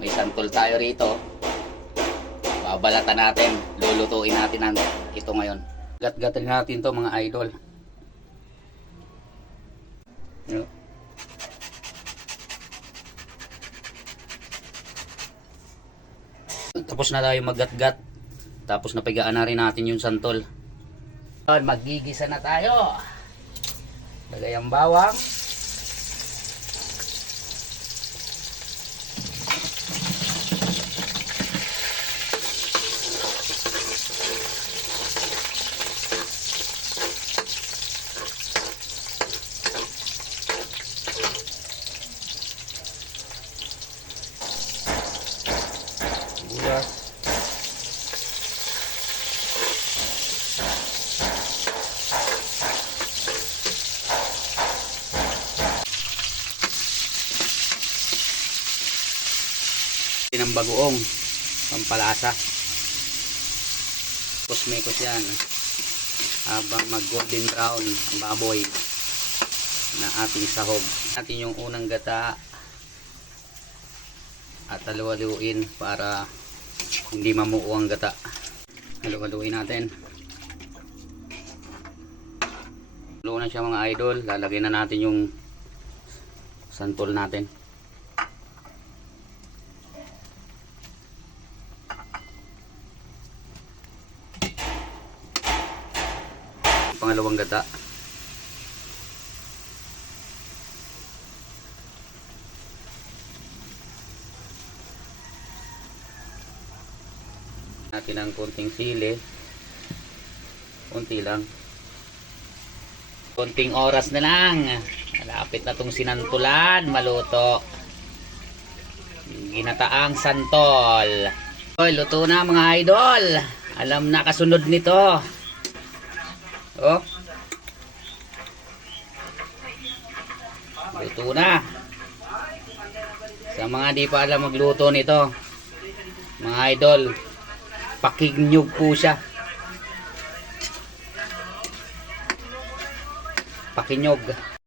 May santol tayo rito. Babalatan natin. Lulutuin natin ito ngayon. Gat-gatin natin to mga idol. Tapos na tayo maggat-gat. Tapos napigaan na rin natin yung santol. Magigisa na tayo. Lagay ang bawang. Sibuyas. Ng bagoong pampalasa. Kusmekos yan habang mag golden brown ang baboy na ating sahog. Natin yung unang gata at halu-haluin para hindi mamuo ang gata. Halu-haluin natin. Halu na siya mga idol. Lalagyan na natin yung santol natin. Pangalawang gata. Natin ang konting sili. Konti lang. Konting oras na lang. Malapit na tong sinantulan. Maluto. Ginataang santol. Oy, luto na mga idol. Alam na kasunod nito. Oh. Luto na. Sa mga di pa alam magluto nito, mga idol, pakinyog po siya. Pakinyog.